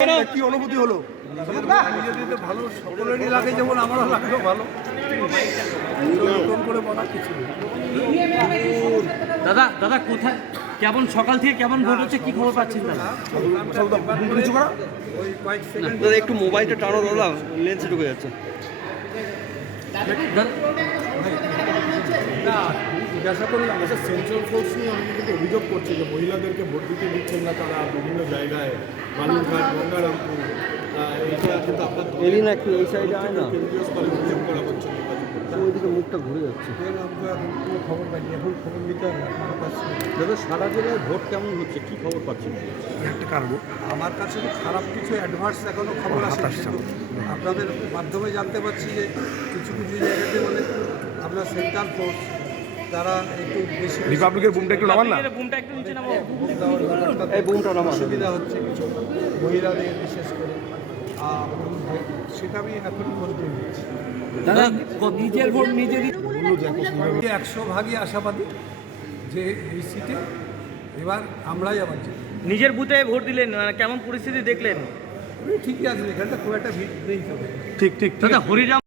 কি অনুভূতি হলো? ভালো সকলেরই লাগে যেমন আমারও লাগল ভালো করে বলার কিছু দাদা দাদা কোথায় কেমন সকাল থেকে কেমন ভোট হচ্ছে? কি খবর পাচ্ছেন দাদা? কিছু করা ওই কয়েক সেকেন্ড দাদা একটু মোবাইলটা টানো দাদা লেন্সে ঢুকে যাচ্ছে। দাদা- জিজ্ঞাসা করলাম আচ্ছা সেন্ট্রাল ফোর্স নিয়ে অনেকে কিন্তু অভিযোগ করছে যে মহিলাদেরকে ভোট দিতে দিচ্ছেন না তারা বিভিন্ন জায়গায় বালুরঘাট গঙ্গারামপুর এটা কিন্তু আপনার এলি না একটু এই সাইডে আয় না? কেন্দ্রীয় স্তরে অভিযোগ করা হচ্ছে ওইদিকে মুখটা ঘুরে যাচ্ছে। খবর পাইনি এখন খবর নিতে হবে দাদা সারা জেলায় ভোট কেমন হচ্ছে? কি খবর পাচ্ছেন? একটা কারণ আমার কাছে তো খারাপ কিছু অ্যাডভান্স এখনও খবর আসে আপনাদের মাধ্যমে জানতে পারছি যে কিছু কিছু জায়গাতে মানে আপনার সেন্ট্রাল ফোর্স তারা একটু বেশি রিপাবলিকের বুমটা একটু নামান না? বুমটা একটু নিচে নামো। এই বুমটা নামান। অসুবিধা হচ্ছে কিছু মহিলাদের বিশেষ করে। আর সেটা আমি দিচ্ছি দাদা নিজের ভোট নিজে যে একশো ভাগই আশাবাদী যে এই সিটে এবার আমরাই আবার। নিজের বুথে ভোট দিলেন মানে কেমন পরিস্থিতি দেখলেন? ঠিকই আছে এখানটা খুব একটা ভিড় নেই ঠিক ঠিক। দাদা হরিরাম